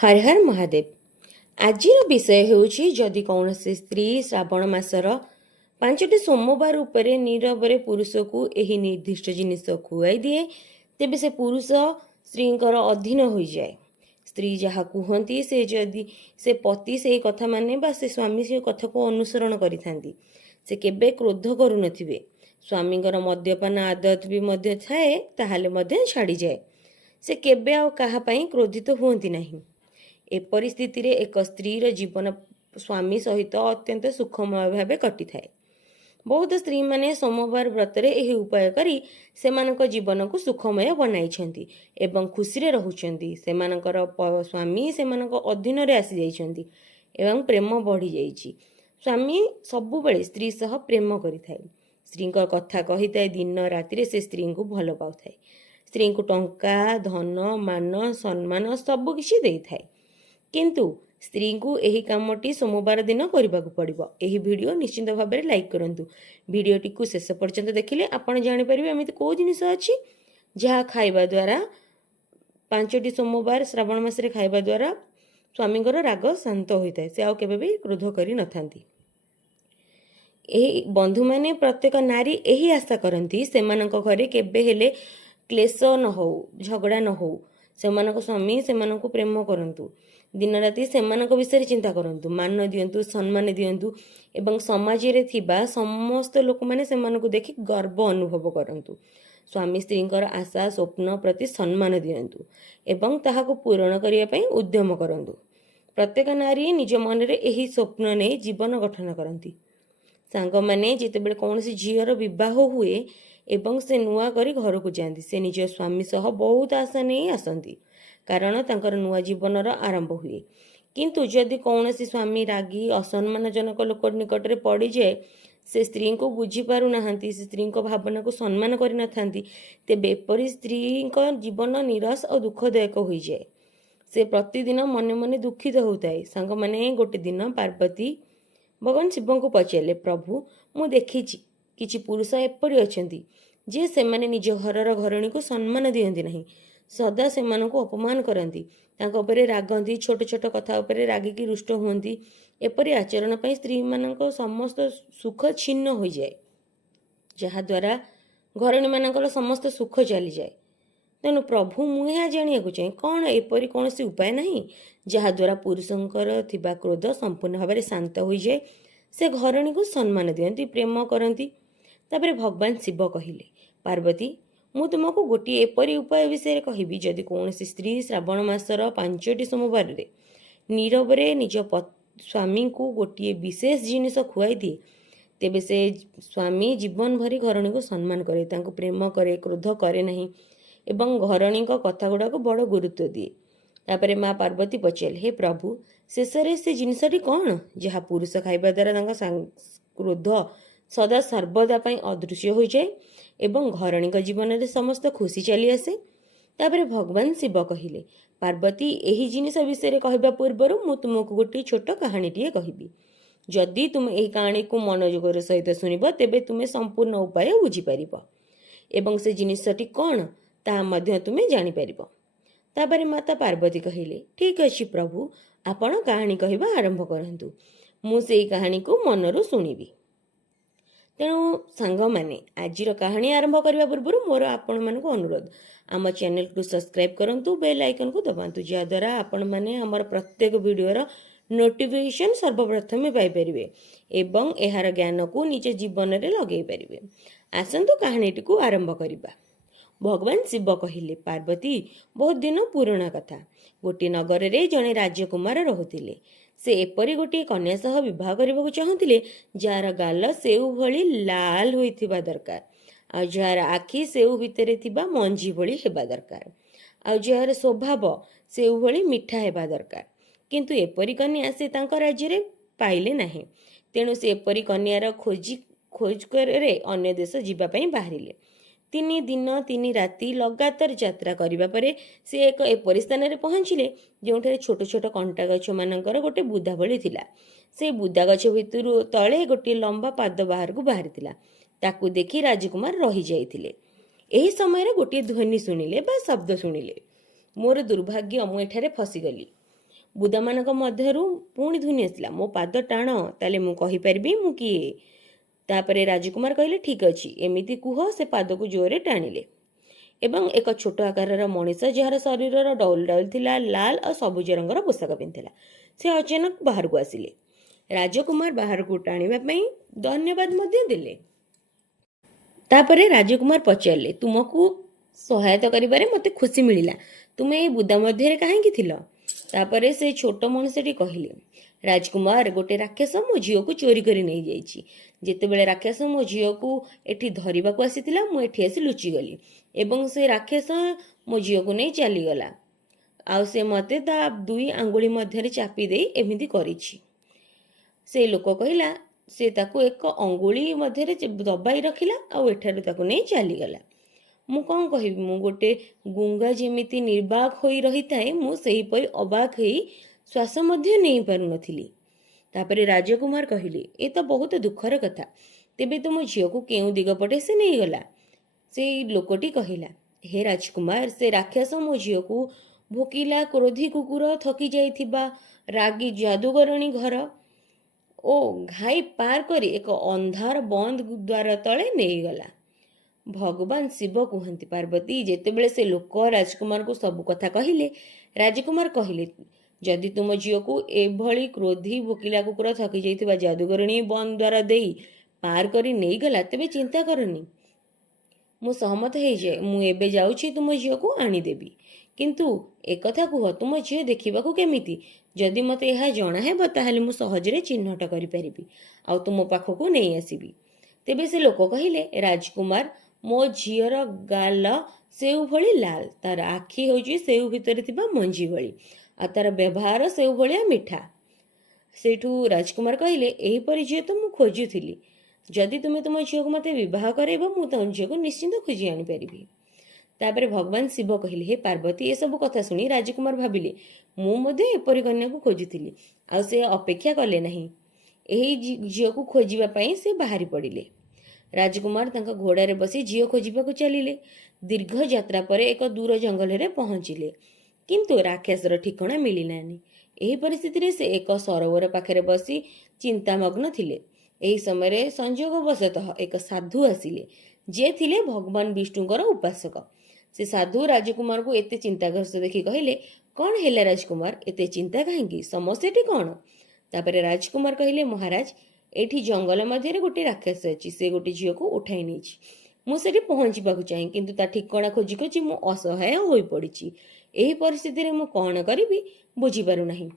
हर हर महादेव। आजिर विषय होउछि जदि कौनसी स्त्री श्रावण मासर 5टी सोमवार उपरे नीरवरे पुरुष को एही निर्दिष्ट जिनिस खुआई दिए तेबे से पुरुष स्त्रींकर अधीन हो जाए। स्त्री जहाँ कहती से जदि से पति से कथा माने बा से स्वामी से कथा को अनुसरण करिथांती से केबे क्रोध करू नथिबे। स्वामींकर मद्यपान आदत भी मध्य थाए ताहाले मध्य छाड़ी जाए। से केबे आ कहा पई क्रोधित हुअंती नहीं। ए परिस्थिति रे एक स्त्रीर जीवन स्वामी सहित अत्यंत सुखमय भावे कटि थाए। बहुत स्त्री माने सोमवार व्रत रे एही उपाय करी सेमानक जीवन को सुखमय बनाइछंती एवं खुशी रे रहुछंती। सेमानकर स्वामी सेमानक अधीन रे आसी जाइछंती एवं प्रेम बढ़ी जाइछि। स्वामी सबु बेले स्त्री सह प्रेम करिथाए। स्त्री कथा कहिताए दिन राति रे से स्त्री को भल पाउथाए। स्त्री को टंका धन मान सम्मान सबु किछि देइथाए। किंतु स्त्री को एही कामटी सोमवार दिन करने पड़ो। यही वीडियो निश्चिंत भाव में लाइक करूँ। वीडियोटी को शेष पर्यंत देखिले आपण जानीपर एमती कौ जिनिस अच्छी जहाँ खाइबा द्वारा 5टी सोमवार श्रावण मास खाइबा द्वारा स्वामी राग शांत होता है। से आउ केबे भी क्रोध करि नथांती। एही बंधु माने प्रत्येक नारी यही आशा करती सेमानक घरे केबे हेले क्लेश न हो झगड़ा न हो। सेमानक स्वामी सेमानक प्रेम करंतु। दिन राति सेमानक विषय चिंता करंतु। मान दियंतु सम्मान दियंतु एवं समाज रे थिबा समस्त लोक माने सेमानक देखि गर्व अनुभव करंतु। स्वामी स्त्रींकर आशा स्वप्न प्रति सम्मान दियंतु एवं ताहाको पूर्ण करिया पई उद्यम करंतु। प्रत्येक नारी निज मन रे एही स्वप्न नै जीवन गठन करंती। सांग माने जेतेबेले कौनसी झीयर विवाह हुए एवं से नुआ करी घर को जाती से निज स्वामी सह बहुत आशा नहीं आसती कारण तांकर नुआ जीवनर आरंभ हुए। किंतु जदि कौनसी स्वामी रागी असम्मानजनक लोक निकट में पड़ जाए से स्त्री को बुझी पारु नाहांती से स्त्री भावना को सम्मान करि नथांती तेबे एपरि स्त्री जीवन निराश और दुखदायक हो जाए। से प्रतिदिन मने मने दुखित होताए। सांग माने गोटे दिन पार्वती भगवान शिव को पचारे प्रभु मु देखी किछि पुरुष एपरि अछंती जे सेमाने निज घरर घरणी को सम्मान दियंती नहीं। सदा सेमान को अपमान करती तांको रागंती छोट छोट कथा उपरे रागिकी रुष्ट हुअंती। एपरि आचरण पई स्त्री मानक समस्त सुख छिन्न हो जाए जहा द्वारा घरणी मानकर समस्त सुख चली जाए। तेणु प्रभु मुझे जानिया चाहे कौन एपरि कौन सी उपाय नहीं जहाद्वारा पुरुषंकर थिबा क्रोध संपूर्ण भाव में शांत हो जाए। से घरणी को सम्मान दियंती प्रेम करती। तापर भगवान शिव कहिले पार्वती मु तुमको गोटे एपरि उपाय विषय कहबी जदि कौन स्त्री श्रावण मासर 5टी सोमवार रे नीरवरे निज स्वामी को गोटे विशेष जिनिस खुआई दिए तेबे से स्वामी जीवन भरी घरणी को सम्मान करे तांको प्रेम करे क्रोध करे नहीं एवं घरणी कथा गुड़ा को बड़ गुरुत्व दिए। तापर माँ पार्वती पचारे हे प्रभु शेषरे से जिनसटी कौन जहाँ पुरुष खाइबा द्वारा क्रोध सदा सर्वदा पई अदृश्य हो जाए एवं घरणी जीवन में समस्त खुशी चली आसे। तापर भगवान शिव कहिले पार्वती एही जिनिस विषय कहबा पूर्वर मु तुमको गोटे छोट कहानीटीए कहबी। जदि तुम एही कहानी को मनोयोगर सहित शुणिब तेबे तुमे संपूर्ण उपाय बुझी पारिब एवं से जिनिसटी कौन ता मध्य तुमे जानि पारिब। तापर माता पार्वती कहिले ठीक अछि प्रभु आपण कहानी कहबा आरंभ करंतु मु सेई कहानी को मनरु शुणिबी। तेणु सांग माने आजिर कहानी आरंभ करने पूर्व मोर आपण मानक अनुरोध आम चैनल को सब्सक्राइब करंतु बेल आइकन को दबातु जहाद्वारा आपण माने हमर प्रत्येक वीडियोर नोटिफिकेशन सर्वप्रथम पाई परिबे एवं एहार ज्ञान को निज जीवन में लगे पारिबे। आसंतु कहानीटी को आरंभ करिबा। भगवान शिव कहिले पार्वती बहुत दिन पुराणा कथा गोटे नगर रे जने राजकुमार रहुतिले। से एपरी गोटे कन्या सह विवाह करने को चाहूले जार गाल सेउ भली लाल होइथिबा दरकार आ जार आखि सेउ भितरे थिबा मंजी भली हेबा दरकार आ जार स्वभाव सेउ भली मिठा हेबा दरकार। किंतु एपरी कन्या से तांको राज्य रे पाइले नाही। तेणु से एपरी कन्यार खोज करे अन्य देश जीवा पई बाहरिले। 3 दिन 3 राति लगातार यात्रा करने पर से एक एपरी स्थान में पहुँचले जो छोट छोट कंटा गछ मानकर गोटे बुदा भली थिला। से बुदा गछ भितर तले गोटे लंबा पाद बाहर को बाहरी थिला। ताकू देखी राजकुमार रही जाइथिले। एही समय गोटे ध्वनि शुणिले बा शब्द शुणिले मोर दुर्भाग्य मु एठारे फसीगली ବୁଦାମାନଙ୍କ ମଧ୍ୟରୁ ପୁଣି ଧ୍ୱନି ଆସିଲା, ମୋ ପାଦ ଟାଣ, ତାହେଲେ ମୁଁ କହିପାରିବି ମୁଁ କିଏ। ତାପରେ ରାଜକୁମାର କହିଲେ ଠିକ୍ ଅଛି, ଏମିତି କୁହ। ସେ ପାଦକୁ ଜୋରରେ ଟାଣିଲେ ଏବଂ ଏକ ଛୋଟ ଆକାରର ମଣିଷ ଯାହାର ଶରୀରର ଡଉଲ ଡଉଲ ଥିଲା, ଲାଲ ଆଉ ସବୁଜ ରଙ୍ଗର ପୋଷାକ ପିନ୍ଧିଥିଲା, ସେ ଅଚାନକ ବାହାରକୁ ଆସିଲେ। ରାଜକୁମାର ବାହାରକୁ ଟାଣିବା ପାଇଁ ଧନ୍ୟବାଦ ମଧ୍ୟ ଦେଲେ। ତାପରେ ରାଜକୁମାର ପଚାରିଲେ, ତୁମକୁ ସହାୟତା କରିବାରେ ମୋତେ ଖୁସି ମିଳିଲା। ତୁମେ ଏହି ବୁଦା ମଧ୍ୟରେ କାହିଁକି ଥିଲ? ତାପରେ ସେ ଛୋଟ ମଣିଷଟି କହିଲେ, ରାଜକୁମାର, ଗୋଟେ ରାକ୍ଷସ ମୋ ଝିଅକୁ ଚୋରି କରି ନେଇଯାଇଛି। ଯେତେବେଳେ ରାକ୍ଷସ ମୋ ଝିଅକୁ ଏଠି ଧରିବାକୁ ଆସିଥିଲା, ମୁଁ ଏଠି ଆସି ଲୁଚିଗଲି ଏବଂ ସେ ରାକ୍ଷସ ମୋ ଝିଅକୁ ନେଇ ଚାଲିଗଲା। ଆଉ ସେ ମୋତେ ତା 2 ଆଙ୍ଗୁଳି ମଧ୍ୟରେ ଚାପି ଦେଇ ଏମିତି କରିଛି। ସେ ଲୋକ କହିଲା, ସେ ତାକୁ ଏକ ଅଙ୍ଗୁଳି ମଧ୍ୟରେ ଦବାଇ ରଖିଲା ଆଉ ଏଠାରୁ ତାକୁ ନେଇ ଚାଲିଗଲା। ମୁଁ କ'ଣ କହିବି? ମୁଁ ଗୋଟେ ଗୁଙ୍ଗା ଯେମିତି ନିର୍ବାକ ହୋଇ ରହିଥାଏ, ମୁଁ ସେହିପରି ଅବାକ ହୋଇ ଶ୍ୱାସ ମଧ୍ୟ ନେଇପାରୁନଥିଲି। ତାପରେ ରାଜକୁମାର କହିଲେ, ଏ ତ ବହୁତ ଦୁଃଖର କଥା। ତେବେ ତୁମ ଝିଅକୁ କେଉଁ ଦିଗ ପଟେ ସେ ନେଇଗଲା? ସେଇ ଲୋକଟି କହିଲା, ହେ ରାଜକୁମାର, ସେ ରାକ୍ଷସ ମୋ ଝିଅକୁ ଭୋକିଲା କ୍ରୋଧୀ କୁକୁର, ଥକି ଯାଇଥିବା ରାଗୀ ଯାଦୁଗରଣୀ ଘର ଓ ଘାଇ ପାର କରି ଏକ ଅନ୍ଧାର ବନ୍ଦ ଦ୍ୱାର ତଳେ ନେଇଗଲା। ଭଗବାନ ଶିବ କୁହନ୍ତି, ପାର୍ବତୀ, ଯେତେବେଳେ ସେ ଲୋକ ରାଜକୁମାରକୁ ସବୁ କଥା କହିଲେ, ରାଜକୁମାର କହିଲେ, ଯଦି ତୁମ ଝିଅକୁ ଏଭଳି କ୍ରୋଧୀ ଭୋକିଲା କୁକୁର, ଥକି ଯାଇଥିବା ଯାଦୁଗରଣୀ ବନ୍ଦ ଦ୍ୱାର ଦେଇ ପାର କରି ନେଇଗଲା, ତେବେ ଚିନ୍ତା କରନି, ମୁଁ ସହମତ ହେଇଯାଏ। ମୁଁ ଏବେ ଯାଉଛି ତୁମ ଝିଅକୁ ଆଣିଦେବି। କିନ୍ତୁ ଏକଥା କୁହ, ତୁମ ଝିଅ ଦେଖିବାକୁ କେମିତି? ଯଦି ମୋତେ ଏହା ଜଣା ହେବ, ତାହେଲେ ମୁଁ ସହଜରେ ଚିହ୍ନଟ କରିପାରିବି ଆଉ ତୁମ ପାଖକୁ ନେଇ ଆସିବି। ତେବେ ସେ ଲୋକ କହିଲେ, ରାଜକୁମାର, ମୋ ଝିଅର ଗାଲ ସେଉ ଭଳି ଲାଲ, ତାର ଆଖି ହେଉଛି ସେଉ ଭିତରେ ଥିବା ମଞ୍ଜି ଭଳି, ଆଉ ତାର ବ୍ୟବହାର ସେଉ ଭଳିଆ ମିଠା। ସେଇଠୁ ରାଜକୁମାର କହିଲେ, ଏହିପରି ଝିଅ ତ ମୁଁ ଖୋଜୁଥିଲି। ଯଦି ତୁମେ ତୁମ ଝିଅକୁ ମୋତେ ବିବାହ କରାଇବ, ମୁଁ ତୁମ ଝିଅକୁ ନିଶ୍ଚିନ୍ତ ଖୋଜି ଆଣିପାରିବି। ତାପରେ ଭଗବାନ ଶିବ କହିଲେ, ହେ ପାର୍ବତୀ, ଏସବୁ କଥା ଶୁଣି ରାଜକୁମାର ଭାବିଲେ, ମୁଁ ମଧ୍ୟ ଏପରି କନ୍ୟାକୁ ଖୋଜୁଥିଲି। ଆଉ ସେ ଅପେକ୍ଷା କଲେ ନାହିଁ। ଏହି ଝିଅକୁ ଖୋଜିବା ପାଇଁ ସେ ବାହାରି ପଡ଼ିଲେ। ରାଜକୁମାର ତାଙ୍କ ଘୋଡ଼ାରେ ବସି ଝିଅ ଖୋଜିବାକୁ ଚାଲିଲେ। ଦୀର୍ଘ ଯାତ୍ରା ପରେ ଏକ ଦୂର ଜଙ୍ଗଲରେ ପହଞ୍ଚିଲେ, କିନ୍ତୁ ରାକ୍ଷସର ଠିକଣା ମିଳିଲାନି। ଏହି ପରିସ୍ଥିତିରେ ସେ ଏକ ସରୋବର ପାଖରେ ବସି ଚିନ୍ତାମଗ୍ନ ଥିଲେ। ଏହି ସମୟରେ ସଂଯୋଗବଶତଃ ଏକ ସାଧୁ ଆସିଲେ, ଯିଏ ଥିଲେ ଭଗବାନ ବିଷ୍ଣୁଙ୍କର ଉପାସକ। ସେ ସାଧୁ ରାଜକୁମାରକୁ ଏତେ ଚିନ୍ତାଗ୍ରସ୍ତ ଦେଖି କହିଲେ, କ'ଣ ହେଲା ରାଜକୁମାର, ଏତେ ଚିନ୍ତା କାହିଁକି? ସମସ୍ୟାଟି କ'ଣ? ତାପରେ ରାଜକୁମାର କହିଲେ, ମହାରାଜ, ଏଠି ଜଙ୍ଗଲ ମଧ୍ୟରେ ଗୋଟେ ରାକ୍ଷସ ଅଛି। ସେ ଗୋଟେ ଝିଅକୁ ଉଠାଇ ନେଇଛି। ମୁଁ ସେଠି ପହଞ୍ଚିବାକୁ ଚାହେଁ, କିନ୍ତୁ ତା ଠିକଣା ଖୋଜି ଖୋଜି ମୁଁ ଅସହାୟ ହୋଇପଡ଼ିଛି। ଏହି ପରିସ୍ଥିତିରେ ମୁଁ କ'ଣ କରିବି ବୁଝିପାରୁନାହିଁ।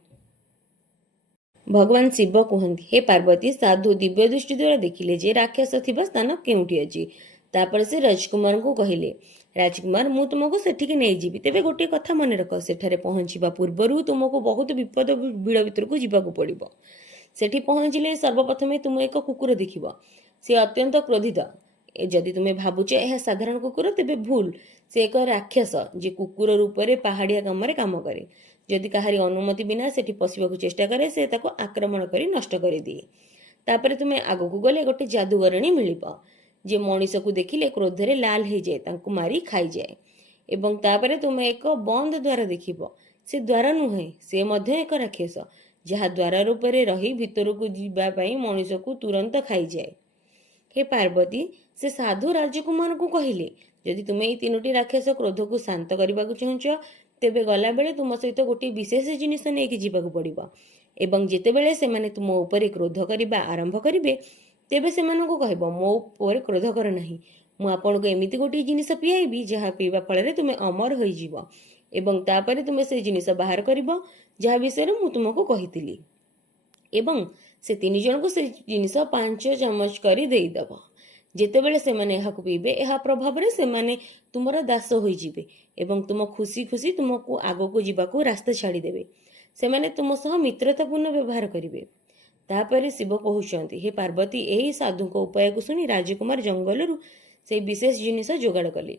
ଭଗବାନ ଶିବ କୁହନ୍ତି, ହେ ପାର୍ବତୀ, ସାଧୁ ଦିବ୍ୟ ଦୃଷ୍ଟି ଦ୍ୱାରା ଦେଖିଲେ ଯେ ରାକ୍ଷସ ଥିବା ସ୍ଥାନ କେଉଁଠି ଅଛି। ତାପରେ ସେ ରାଜକୁମାରଙ୍କୁ କହିଲେ, ରାଜକୁମାର, ମୁଁ ତୁମକୁ ସେଠିକି ନେଇଯିବି। ତେବେ ଗୋଟିଏ କଥା ମନେ ରଖ, ସେଠାରେ ପହଞ୍ଚିବା ପୂର୍ବରୁ ତୁମକୁ ବହୁତ ବିପଦ ଭିଡ଼ ଭିତରକୁ ଯିବାକୁ ପଡ଼ିବ। ସେଠି ପହଞ୍ଚିଲେ ସର୍ବପ୍ରଥମେ ତୁମେ ଏକ କୁକୁର ଦେଖିବ। ସେ ଅତ୍ୟନ୍ତ କ୍ରୋଧିତ। ଯଦି ତୁମେ ଭାବୁଛ ଏହା ସାଧାରଣ କୁକୁର, ତେବେ ଭୁଲ। ସେ ଏକ ରାକ୍ଷସ, ଯେ କୁକୁର ରୂପରେ ପାହାଡ଼ିଆ କାମରେ କାମ କରେ। ଯଦି କାହାରି ଅନୁମତି ବିନା ସେଠି ପଶିବାକୁ ଚେଷ୍ଟା କରେ, ସେ ତାକୁ ଆକ୍ରମଣ କରି ନଷ୍ଟ କରିଦିଏ। ତାପରେ ତୁମେ ଆଗକୁ ଗଲେ ଗୋଟେ ଯାଦୁଗରଣୀ ମିଳିବ, ଯେ ମଣିଷକୁ ଦେଖିଲେ କ୍ରୋଧରେ ଲାଲ ହେଇଯାଏ, ତାଙ୍କୁ ମାରି ଖାଇଯାଏ। ଏବଂ ତାପରେ ତୁମେ ଏକ ବନ୍ଦ ଦ୍ୱାର ଦେଖିବ। ସେ ଦ୍ୱାର ନୁହେଁ, ସେ ମଧ୍ୟ ଏକ ରାକ୍ଷସ, ଯାହା ଦ୍ୱାର ରୂପରେ ରହି ଭିତରକୁ ଯିବା ପାଇଁ ମଣିଷକୁ ତୁରନ୍ତ ଖାଇଯାଏ। ହେ ପାର୍ବତୀ, ସେ ସାଧୁ ରାଜକୁମାରଙ୍କୁ କହିଲେ, ଯଦି ତୁମେ ଏହି 3ଟି ରାକ୍ଷସ କ୍ରୋଧକୁ ଶାନ୍ତ କରିବାକୁ ଚାହୁଁଛ, ତେବେ ଗଲାବେଳେ ତୁମ ସହିତ ଗୋଟିଏ ବିଶେଷ ଜିନିଷ ନେଇକି ଯିବାକୁ ପଡ଼ିବ। ଏବଂ ଯେତେବେଳେ ସେମାନେ ତୁମ ଉପରେ କ୍ରୋଧ କରିବା ଆରମ୍ଭ କରିବେ, ତେବେ ସେମାନଙ୍କୁ କହିବ, ମୋ ଉପରେ କ୍ରୋଧ କର ନାହିଁ। ମୁଁ ଆପଣଙ୍କୁ ଏମିତି ଗୋଟିଏ ଜିନିଷ ପିଆଇବି, ଯାହା ପିଇବା ଫଳରେ ତୁମେ ଅମର ହୋଇଯିବ। ଏବଂ ତାପରେ ତୁମେ ସେ ଜିନିଷ ବାହାର କରିବ, ଯାହା ବିଷୟରେ ମୁଁ ତୁମକୁ କହିଥିଲି। ଏବଂ ସେ 3 ଜଣଙ୍କୁ ସେ ଜିନିଷ 5 ଚାମଚ କରି ଦେଇଦେବ। ଯେତେବେଳେ ସେମାନେ ଏହାକୁ ପିଇବେ, ଏହା ପ୍ରଭାବରେ ସେମାନେ ତୁମର ଦାସ ହୋଇଯିବେ ଏବଂ ତୁମ ଖୁସି ଖୁସି ତୁମକୁ ଆଗକୁ ଯିବାକୁ ରାସ୍ତା ଛାଡ଼ିଦେବେ। ସେମାନେ ତୁମ ସହ ମିତ୍ରତାପୂର୍ଣ୍ଣ ବ୍ୟବହାର କରିବେ। ତାପରେ ଶିବ କହୁଛନ୍ତି, ହେ ପାର୍ବତୀ, ଏହି ସାଧୁଙ୍କ ଉପାୟକୁ ଶୁଣି ରାଜକୁମାର ଜଙ୍ଗଲରୁ ସେହି ବିଶେଷ ଜିନିଷ ଯୋଗାଡ଼ କଲେ,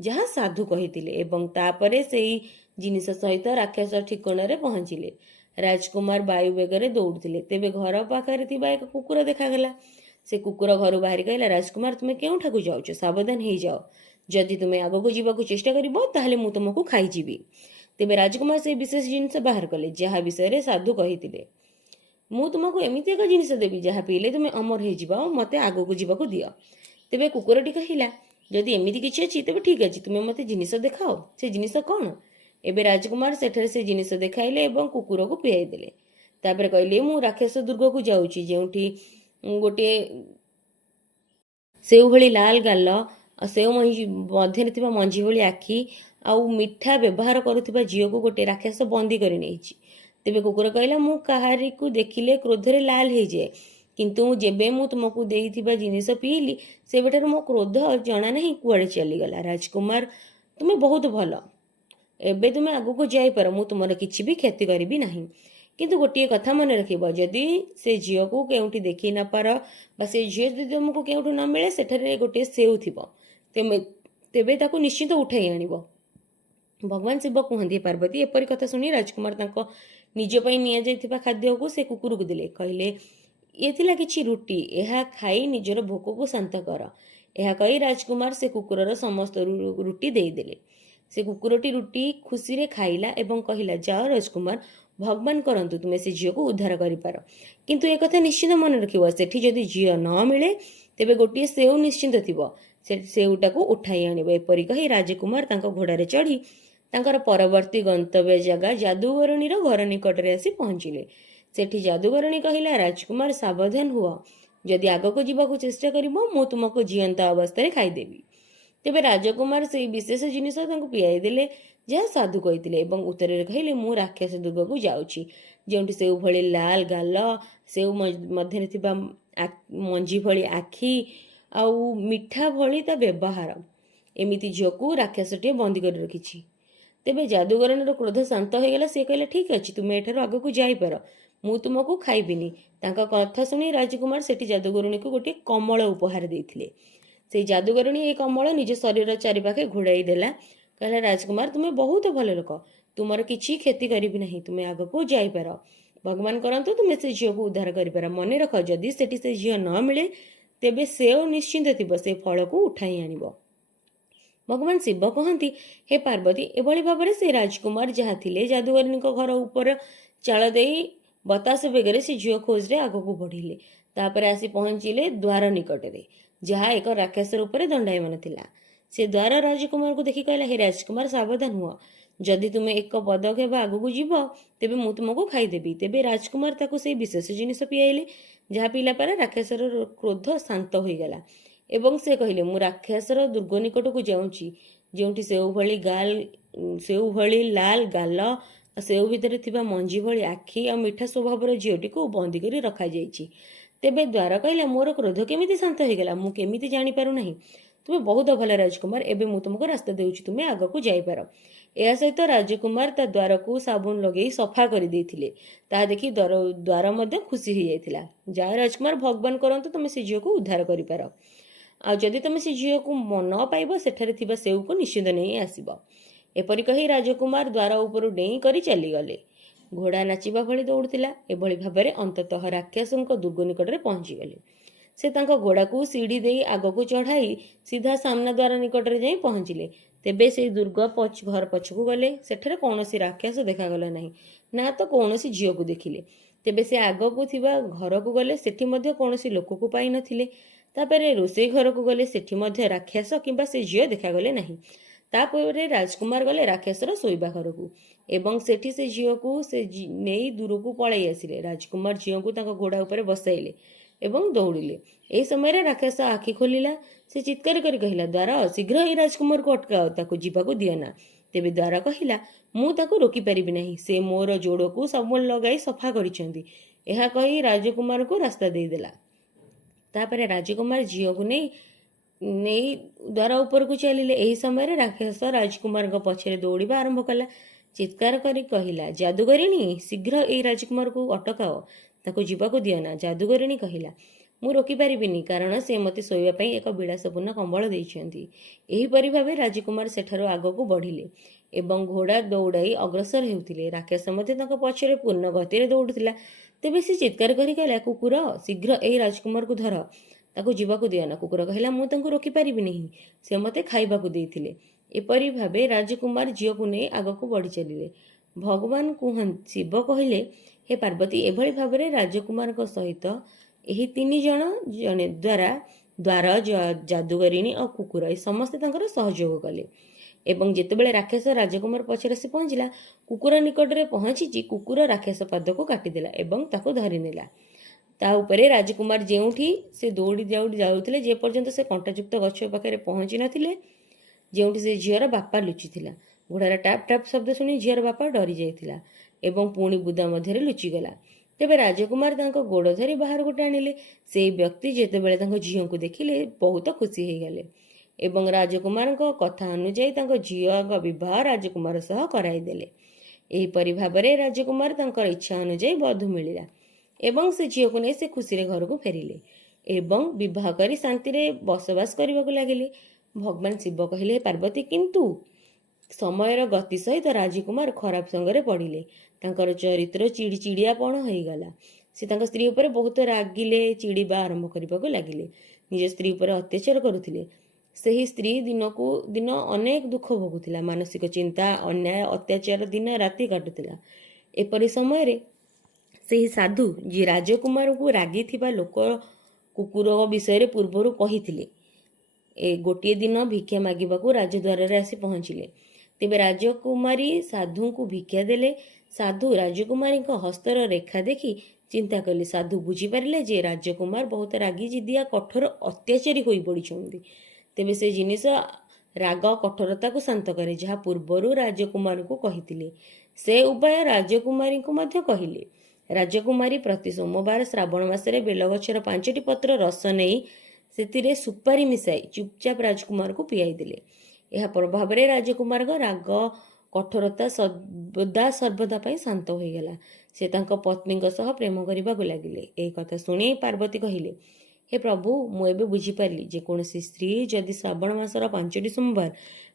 ଯାହା ସାଧୁ କହିଥିଲେ, ଏବଂ ତାପରେ ସେହି ଜିନିଷ ସହିତ ରାକ୍ଷସ ଠିକଣାରେ ପହଞ୍ଚିଲେ। ରାଜକୁମାର ବାୟୁ ବେଗରେ ଦୌଡ଼ୁଥିଲେ। ତେବେ ଘର ପାଖରେ ଥିବା ଏକ କୁକୁର ଦେଖାଗଲା। ସେ କୁକୁର ଘରୁ ବାହାରି କହିଲା, ରାଜକୁମାର, ତୁମେ କେଉଁଠାକୁ ଯାଉଛ? ସାବଧାନ ହେଇଯାଅ। ଯଦି ତୁମେ ଆଗକୁ ଯିବାକୁ ଚେଷ୍ଟା କରିବ, ତାହେଲେ ମୁଁ ତୁମକୁ ଖାଇଯିବି। ତେବେ ରାଜକୁମାର ସେହି ବିଶେଷ ଜିନିଷ ବାହାର କଲେ ଯାହା ବିଷୟରେ ସାଧୁ କହିଥିଲେ। ମୁଁ ତୁମକୁ ଏମିତି ଏକ ଜିନିଷ ଦେବି ଯାହା ପିଇଲେ ତୁମେ ଅମର ହେଇଯିବ ଆଉ ମୋତେ ଆଗକୁ ଯିବାକୁ ଦିଅ। ତେବେ କୁକୁରଟି କହିଲା, ଯଦି ଏମିତି କିଛି ଅଛି ତେବେ ଠିକ୍ ଅଛି, ତୁମେ ମୋତେ ଜିନିଷ ଦେଖାଅ। ସେ ଜିନିଷ କ'ଣ? ଏବେ ରାଜକୁମାର ସେଠାରେ ସେ ଜିନିଷ ଦେଖାଇଲେ ଏବଂ କୁକୁରକୁ ପିଆଇ ଦେଲେ। ତାପରେ କହିଲେ, ମୁଁ ରାକ୍ଷସ ଦୁର୍ଗକୁ ଯାଉଛି, ଯେଉଁଠି ଗୋଟିଏ ସେଉ ଭଳି ଲାଲ ଗାଲ, ସେଉ ମଧ୍ୟରେ ଥିବା ମଞ୍ଜି ଭଳି ଆଖି ଆଉ ମିଠା ବ୍ୟବହାର କରୁଥିବା ଝିଅକୁ ଗୋଟିଏ ରାକ୍ଷସ ବନ୍ଦୀ କରି ନେଇଛି। ତେବେ କୁକୁର କହିଲା, ମୁଁ କାହାରିକୁ ଦେଖିଲେ କ୍ରୋଧରେ ଲାଲ ହେଇଯାଏ, କିନ୍ତୁ ଯେବେ ମୁଁ ତୁମକୁ ଦେଇଥିବା ଜିନିଷ ପିଇଲି ସେବେଠାରୁ ମୋ କ୍ରୋଧ ଜଣା ନାହିଁ କୁଆଡ଼େ ଚାଲିଗଲା। ରାଜକୁମାର, ତୁମେ ବହୁତ ଭଲ, ଏବେ ତୁମେ ଆଗକୁ ଯାଇପାର, ମୁଁ ତୁମର କିଛି ବି କ୍ଷତି କରିବି ନାହିଁ। କିନ୍ତୁ ଗୋଟିଏ କଥା ମନେ ରଖିବ, ଯଦି ସେ ଝିଅକୁ କେଉଁଠି ଦେଖି ନପାର ବା ସେ ଝିଅ ଯଦି ତୁମକୁ କେଉଁଠୁ ନ ମିଳେ ସେଠାରେ ଗୋଟିଏ ସେଉ ଥିବ, ତେବେ ତାକୁ ନିଶ୍ଚିତ ଉଠାଇ ଆଣିବ। ଭଗବାନ ଶିବ କୁହନ୍ତି, ପାର୍ବତୀ ଏପରି କଥା ଶୁଣି ରାଜକୁମାର ତାଙ୍କ ନିଜ ପାଇଁ ନିଆଯାଇଥିବା ଖାଦ୍ୟକୁ ସେ କୁକୁରକୁ ଦେଲେ। କହିଲେ, ଇଏ ଥିଲା କିଛି ରୁଟି, ଏହା ଖାଇ ନିଜର ଭୋକକୁ ଶାନ୍ତ କର। ଏହା କହି ରାଜକୁମାର ସେ କୁକୁରର ସମସ୍ତ ରୁଟି ଦେଇଦେଲେ। ସେ କୁକୁରଟି ରୁଟି ଖୁସିରେ ଖାଇଲା ଏବଂ କହିଲା, ଯାଅ ରାଜକୁମାର, ଭଗବାନ କରନ୍ତୁ ତୁମେ ସେ ଝିଅକୁ ଉଦ୍ଧାର କରିପାର। କିନ୍ତୁ ଏକଥା ନିଶ୍ଚିତ ମନେ ରଖିବ, ସେଠି ଯଦି ଝିଅ ନ ମିଳେ ତେବେ ଗୋଟିଏ ସେଉ ନିଶ୍ଚିନ୍ତ ଥିବ, ସେ ସେଉଟାକୁ ଉଠାଇ ଆଣିବ। ଏପରି କହି ରାଜକୁମାର ତାଙ୍କ ଘୋଡ଼ାରେ ଚଢ଼ି ତାଙ୍କର ପରବର୍ତ୍ତୀ ଗନ୍ତବ୍ୟ ଜାଗା ଯାଦୁଗରଣୀର ଘର ନିକଟରେ ଆସି ପହଞ୍ଚିଲେ। ସେଠି ଯାଦୁଗରଣୀ କହିଲା, ରାଜକୁମାର ସାବଧାନ ହୁଅ, ଯଦି ଆଗକୁ ଯିବାକୁ ଚେଷ୍ଟା କରିବ ମୁଁ ତୁମକୁ ଜିଅନ୍ତା ଅବସ୍ଥାରେ ଖାଇଦେବି। ତେବେ ରାଜକୁମାର ସେହି ବିଶେଷ ଜିନିଷ ତାଙ୍କୁ ପିଆଇ ଦେଲେ ଯାହା ସାଧୁ କହିଥିଲେ ଏବଂ ଉତ୍ତରରେ କହିଲେ, ମୁଁ ରାକ୍ଷସ ଦୁର୍ଗକୁ ଯାଉଛି, ଯେଉଁଠି ସେଉ ଭଳି ଲାଲ ଗାଲ, ସେଉ ମଧ୍ୟରେ ଥିବା ମଞ୍ଜି ଭଳି ଆଖି ଆଉ ମିଠା ଭଳି ତା ବ୍ୟବହାର, ଏମିତି ଝିଅକୁ ରାକ୍ଷସଟିଏ ବନ୍ଦୀ କରି ରଖିଛି। ତେବେ ଯାଦୁଗରଣୀର କ୍ରୋଧ ଶାନ୍ତ ହୋଇଗଲା। ସେ କହିଲା, ଠିକ୍ ଅଛି, ତୁମେ ଏଠାରୁ ଆଗକୁ ଯାଇପାର, ମୁଁ ତୁମକୁ ଖାଇବିନି। ତାଙ୍କ କଥା ଶୁଣି ରାଜକୁମାର ସେଠି ଯାଦୁଗରଣୀକୁ ଗୋଟିଏ କମଳ ଉପହାର ଦେଇଥିଲେ। ସେଇ ଯାଦୁଗରଣୀ ଏହି କମଳ ନିଜ ଶରୀର ଚାରିପାଖେ ଘୋଡ଼ାଇ ଦେଲା। କହିଲା, ରାଜକୁମାର, ତୁମେ ବହୁତ ଭଲ ଲୋକ, ତୁମର କିଛି କ୍ଷତି କରିବି ନାହିଁ, ତୁମେ ଆଗକୁ ଯାଇପାର, ଭଗବାନ କରନ୍ତୁ ତୁମେ ସେ ଝିଅକୁ ଉଦ୍ଧାର କରିପାର। ମନେ ରଖ, ଯଦି ସେଠି ସେ ଝିଅ ନ ମିଳେ ତେବେ ସେଓ ନିଶ୍ଚିନ୍ତ ଥିବ, ସେ ଫଳକୁ ଉଠାଇ ଆଣିବ। ଭଗବାନ ଶିବ କହନ୍ତି, ହେ ପାର୍ବତୀ, ଏଭଳି ଭାବରେ ସେ ରାଜକୁମାର ଯାହା ଥିଲେ ଯାଦୁଗରଣୀଙ୍କ ଘର ଉପର ଚାଳ ଦେଇ ବତାସ ବେଗରେ ସେ ଝିଅ ଖୋଜରେ ଆଗକୁ ବଢ଼ିଲେ। ତାପରେ ଆସି ପହଞ୍ଚିଲେ ଦ୍ୱାର ନିକଟରେ, ଯାହା ଏକ ରାକ୍ଷସ ରୂପରେ ଦଣ୍ଡାୟମାନ ଥିଲା। ସେ ଦ୍ୱାର ରାଜକୁମାରକୁ ଦେଖି କହିଲା, ହେ ରାଜକୁମାର, ସାବଧାନ ହୁଅ, ଯଦି ତୁମେ ଏକ ପଦକ୍ଷେପ ଆଗକୁ ଯିବ ତେବେ ମୁଁ ତୁମକୁ ଖାଇଦେବି। ତେବେ ରାଜକୁମାର ତାକୁ ସେହି ବିଶେଷ ଜିନିଷ ପିଆଇଲେ, ଯାହା ପିଇଲା ପରେ ରାକ୍ଷସର କ୍ରୋଧ ଶାନ୍ତ ହୋଇଗଲା ଏବଂ ସେ କହିଲେ, ମୁଁ ରାକ୍ଷସର ଦୁର୍ଗ ନିକଟକୁ ଯାଉଛି, ଯେଉଁଠି ସେଉ ଭଳି ଲାଲ ଗାଲ, ସେଉ ଭିତରେ ଥିବା ମଞ୍ଜି ଭଳି ଆଖି ଆଉ ମିଠା ସ୍ୱଭାବର ଝିଅଟିକୁ ବନ୍ଦୀ କରି ରଖାଯାଇଛି। ତେବେ ଦ୍ୱାର କହିଲା, ମୋର କ୍ରୋଧ କେମିତି ଶାନ୍ତ ହୋଇଗଲା ମୁଁ କେମିତି ଜାଣିପାରୁନାହିଁ। ତୁମେ ବହୁତ ଭଲ ରାଜକୁମାର, ଏବେ ମୁଁ ତୁମକୁ ରାସ୍ତା ଦେଉଛି, ତୁମେ ଆଗକୁ ଯାଇପାର। ଏହା ସହିତ ରାଜକୁମାର ତା ଦ୍ୱାରକୁ ସାବୁନ ଲଗେଇ ସଫା କରିଦେଇଥିଲେ। ତାହା ଦେଖି ଦ୍ୱାର ମଧ୍ୟ ଖୁସି ହୋଇଯାଇଥିଲା। ଯାହା ରାଜକୁମାର, ଭଗବାନ କରନ୍ତୁ ତୁମେ ସେ ଝିଅକୁ ଉଦ୍ଧାର କରିପାର, ଆଉ ଯଦି ତୁମେ ସେ ଝିଅକୁ ନ ପାଇବ ସେଠାରେ ଥିବା ସେଉକୁ ନିଶ୍ଚିନ୍ତ ନେଇ ଆସିବ। ଏପରି କହି ରାଜକୁମାର ଦ୍ୱାର ଉପରୁ ଡେଇଁ କରି ଚାଲିଗଲେ। ଘୋଡ଼ା ନାଚିବା ଭଳି ଦୌଡ଼ୁଥିଲା। ଏଭଳି ଭାବରେ ଅନ୍ତତଃ ରାକ୍ଷସଙ୍କ ଦୁର୍ଗ ନିକଟରେ ପହଞ୍ଚିଗଲେ। ସେ ତାଙ୍କ ଘୋଡ଼ାକୁ ସିଢ଼ି ଦେଇ ଆଗକୁ ଚଢ଼ାଇ ସିଧା ସାମ୍ନା ଦ୍ୱାର ନିକଟରେ ଯାଇ ପହଞ୍ଚିଲେ। ତେବେ ସେହି ଦୁର୍ଗ ଘର ପଛକୁ ଗଲେ, ସେଠାରେ କୌଣସି ରାକ୍ଷସ ଦେଖାଗଲା ନାହିଁ, ନା ତ କୌଣସି ଝିଅକୁ ଦେଖିଲେ। ତେବେ ସେ ଆଗକୁ ଥିବା ଘରକୁ ଗଲେ, ସେଠି ମଧ୍ୟ କୌଣସି ଲୋକକୁ ପାଇନଥିଲେ। ତାପରେ ରୋଷେଇ ଘରକୁ ଗଲେ, ସେଠି ମଧ୍ୟ ରାକ୍ଷସ କିମ୍ବା ସେ ଝିଅ ଦେଖାଗଲେ ନାହିଁ। ତାପରେ ରାଜକୁମାର ଗଲେ ରାକ୍ଷସର ଶୋଇବା ଘରକୁ ଏବଂ ସେଠି ସେ ଝିଅକୁ ନେଇ ଦୂରକୁ ପଳାଇ ଆସିଲେ। ରାଜକୁମାର ଝିଅକୁ ତାଙ୍କ ଘୋଡ଼ା ଉପରେ ବସାଇଲେ ଏବଂ ଦୌଡ଼ିଲେ। ଏହି ସମୟରେ ରାକ୍ଷସ ଆଖି ଖୋଲିଲା। ସେ ଚିତ୍କାର କରି କହିଲା, ଦ୍ୱାର, ଶୀଘ୍ର ଏହି ରାଜକୁମାରକୁ ଅଟକାଅ, ତାକୁ ଯିବାକୁ ଦିଅ ନା। ତେବେ ଦ୍ୱାର କହିଲା, ମୁଁ ତାକୁ ରୋକିପାରିବି ନାହିଁ, ସେ ମୋର ଯୋଡ଼କୁ ସାବୁନ ଲଗାଇ ସଫା କରିଛନ୍ତି। ଏହା କହି ରାଜକୁମାରକୁ ରାସ୍ତା ଦେଇଦେଲା। ତାପରେ ରାଜକୁମାର ଝିଅକୁ ନେଇ ଦ୍ୱାର ଉପରକୁ ଚାଲିଲେ। ଏହି ସମୟରେ ରାକ୍ଷସ ରାଜକୁମାରଙ୍କ ପଛରେ ଦୌଡ଼ିବା ଆରମ୍ଭ କଲା। ଚିତ୍କାର କରି କହିଲା, ଯାଦୁଗରିଣୀ, ଶୀଘ୍ର ଏହି ରାଜକୁମାରକୁ ଅଟକାଅ, ତାକୁ ଯିବାକୁ ଦିଅ ନା। ଯାଦୁଗରିଣୀ କହିଲା, ମୁଁ ରୋକିପାରିବିନି, କାରଣ ସେ ମୋତେ ଶୋଇବା ପାଇଁ ଏକ ବିଳାସପୂର୍ଣ୍ଣ କମ୍ବଳ ଦେଇଛନ୍ତି। ଏହିପରି ଭାବେ ରାଜକୁମାର ସେଠାରୁ ଆଗକୁ ବଢ଼ିଲେ ଏବଂ ଘୋଡ଼ା ଦୌଡ଼ାଇ ଅଗ୍ରସର ହେଉଥିଲେ। ରାକ୍ଷସ ମଧ୍ୟ ତାଙ୍କ ପଛରେ ପୂର୍ଣ୍ଣ ଗତିରେ ଦୌଡ଼ୁଥିଲା। ତେବେ ସେ ଚିତ୍କାର କରି କହିଲା, କୁକୁର, ଶୀଘ୍ର ଏହି ରାଜକୁମାରକୁ ଧର, ତାକୁ ଯିବାକୁ ଦିଅ ନା। କୁକୁର କହିଲା, ମୁଁ ତାଙ୍କୁ ରୋକିପାରିବି ନାହିଁ, ସେ ମୋତେ ଖାଇବାକୁ ଦେଇଥିଲେ। ଏପରି ଭାବେ ରାଜକୁମାର ଝିଅକୁ ନେଇ ଆଗକୁ ବଢ଼ି ଚାଲିଲେ। ଭଗବାନ ଶିବ କହିଲେ, ହେ ପାର୍ବତୀ, ଏଭଳି ଭାବରେ ରାଜକୁମାରଙ୍କ ସହିତ ଏହି 3 ଜଣ, ଜଣେ ଦ୍ୱାର, ଯାଦୁଗରିଣୀ ଆଉ କୁକୁର, ଏ ସମସ୍ତେ ତାଙ୍କର ସହଯୋଗ କଲେ। ଏବଂ ଯେତେବେଳେ ରାକ୍ଷସ ରାଜକୁମାର ପଛରେ ଆସି ପହଞ୍ଚିଲା, କୁକୁର ନିକଟରେ ପହଞ୍ଚିଛି, କୁକୁର ରାକ୍ଷସ ପାଦକୁ କାଟିଦେଲା ଏବଂ ତାକୁ ଧରିନେଲା। ତା ଉପରେ ରାଜକୁମାର ଯେଉଁଠି ସେ ଦୌଡ଼ି ଯାଉଥିଲେ, ଯେପର୍ଯ୍ୟନ୍ତ ସେ କଣ୍ଟାଯୁକ୍ତ ଗଛ ପାଖରେ ପହଞ୍ଚି ନଥିଲେ, ଯେଉଁଠି ସେ ଝିଅର ବାପା ଲୁଚିଥିଲା। ଘୋଡ଼ାର ଟାପ୍ ଟାପ୍ ଶବ୍ଦ ଶୁଣି ଝିଅର ବାପା ଡରି ଯାଇଥିଲା ଏବଂ ପୁଣି ବୁଦା ମଧ୍ୟରେ ଲୁଚିଗଲା। ତେବେ ରାଜକୁମାର ତାଙ୍କ ଗୋଡ଼ ଧରି ବାହାରକୁ ଟାଣିଲେ। ସେହି ବ୍ୟକ୍ତି ଯେତେବେଳେ ତାଙ୍କ ଝିଅଙ୍କୁ ଦେଖିଲେ, ବହୁତ ଖୁସି ହୋଇଗଲେ ଏବଂ ରାଜକୁମାରଙ୍କ କଥା ଅନୁଯାୟୀ ତାଙ୍କ ଝିଅଙ୍କ ବିବାହ ରାଜକୁମାର ସହ କରାଇଦେଲେ। ଏହିପରି ଭାବରେ ରାଜକୁମାର ତାଙ୍କର ଇଚ୍ଛା ଅନୁଯାୟୀ ବଧୂ ମିଳିଲା ଏବଂ ସେ ଝିଅକୁ ନେଇ ସେ ଖୁସିରେ ଘରକୁ ଫେରିଲେ ଏବଂ ବିବାହ କରି ଶାନ୍ତିରେ ବସବାସ କରିବାକୁ ଲାଗିଲେ। ଭଗବାନ ଶିବ କହିଲେ, ପାର୍ବତୀ, କିନ୍ତୁ ସମୟର ଗତି ସହିତ ରାଜକୁମାର ଖରାପ ସଙ୍ଗରେ ପଡ଼ିଲେ। ତାଙ୍କର ଚରିତ୍ର ଚିଡ଼ିଚିଡ଼ିଆପଣ ହୋଇଗଲା। ସେ ତାଙ୍କ ସ୍ତ୍ରୀ ଉପରେ ବହୁତ ରାଗିଲେ, ଚିଡ଼ିବା ଆରମ୍ଭ କରିବାକୁ ଲାଗିଲେ। ନିଜ ସ୍ତ୍ରୀ ଉପରେ ଅତ୍ୟାଚାର କରୁଥିଲେ। ସେହି ସ୍ତ୍ରୀ ଦିନକୁ ଦିନ ଅନେକ ଦୁଃଖ ଭୋଗୁଥିଲା। ମାନସିକ ଚିନ୍ତା, ଅନ୍ୟାୟ, ଅତ୍ୟାଚାର ଦିନ ରାତି କାଟୁଥିଲା। ଏପରି ସମୟରେ ସେହି ସାଧୁ, ଯିଏ ରାଜକୁମାରଙ୍କୁ ରାଗିଥିବା ଲୋକ କୁକୁର ବିଷୟରେ ପୂର୍ବରୁ କହିଥିଲେ, ଗୋଟିଏ ଦିନ ଭିକ୍ଷା ମାଗିବାକୁ ରାଜଦ୍ୱାରରେ ଆସି ପହଞ୍ଚିଲେ। ତେବେ ରାଜକୁମାରୀ ସାଧୁଙ୍କୁ ଭିକ୍ଷା ଦେଲେ। ସାଧୁ ରାଜକୁମାରୀଙ୍କ ହସ୍ତର ରେଖା ଦେଖି ଚିନ୍ତା କଲେ। ସାଧୁ ବୁଝିପାରିଲେ ଯେ ରାଜକୁମାର ବହୁତ ରାଗି, ଜିଦିଆ, କଠୋର, ଅତ୍ୟାଚାରୀ ହୋଇପଡ଼ିଛନ୍ତି। ତେବେ ସେ ଜିନିଷ ରାଗ, କଠୋରତାକୁ ଶାନ୍ତ କରେ, ଯାହା ପୂର୍ବରୁ ରାଜକୁମାରଙ୍କୁ କହିଥିଲେ। ସେ ଉପାୟ ରାଜକୁମାରୀଙ୍କୁ ମଧ୍ୟ କହିଲେ। ରାଜକୁମାରୀ ପ୍ରତି ସୋମବାର ଶ୍ରାବଣ ମାସରେ ବେଲଗଛର 5ଟି ପତ୍ର ରସ ନେଇ ସେଥିରେ ସୁପାରି ମିଶାଇ ଚୁପଚାପ ରାଜକୁମାରକୁ ପିଆଇ ଦେଲେ। ଏହା ପ୍ରଭାବରେ ରାଜକୁମାରଙ୍କ ରାଗ, କଠୋରତା ସର୍ବଦା ପାଇଁ ଶାନ୍ତ ହୋଇଗଲା। ସେ ତାଙ୍କ ପତ୍ନୀଙ୍କ ସହ ପ୍ରେମ କରିବାକୁ ଲାଗିଲେ। ଏହି କଥା ଶୁଣି ପାର୍ବତୀ କହିଲେ, ହେ ପ୍ରଭୁ, ମୁଁ ଏବେ ବୁଝିପାରିଲି ଯେ କୌଣସି ସ୍ତ୍ରୀ ଯଦି ଶ୍ରାବଣ ମାସର 5ଟି ସୋମବାର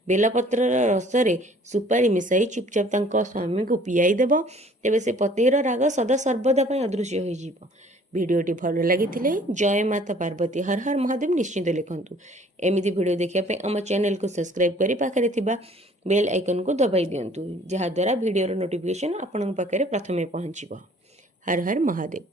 ବେଲପତ୍ରର ରସରେ ସୁପାରି ମିଶାଇ ଚୁପଚାପ ତାଙ୍କ ସ୍ୱାମୀଙ୍କୁ ପିଆଇ ଦେବ, ତେବେ ସେ ପତିର ରାଗ ସର୍ବଦା ପାଇଁ ଅଦୃଶ୍ୟ ହୋଇଯିବ। ଭିଡ଼ିଓଟି ଭଲ ଲାଗିଥିଲେ ଜୟ ମାତା ପାର୍ବତୀ, ହର ହର ମହାଦେବ ନିଶ୍ଚିନ୍ତ ଲେଖନ୍ତୁ। ଏମିତି ଭିଡ଼ିଓ ଦେଖିବା ପାଇଁ ଆମ ଚ୍ୟାନେଲକୁ ସବସ୍କ୍ରାଇବ୍ କରି ପାଖରେ ଥିବା ବେଲ୍ ଆଇକନ୍କୁ ଦବାଇ ଦିଅନ୍ତୁ, ଯାହାଦ୍ୱାରା ଭିଡ଼ିଓର ନୋଟିଫିକେସନ୍ ଆପଣଙ୍କ ପାଖରେ ପ୍ରଥମେ ପହଞ୍ଚିବ। ହର ହର ମହାଦେବ।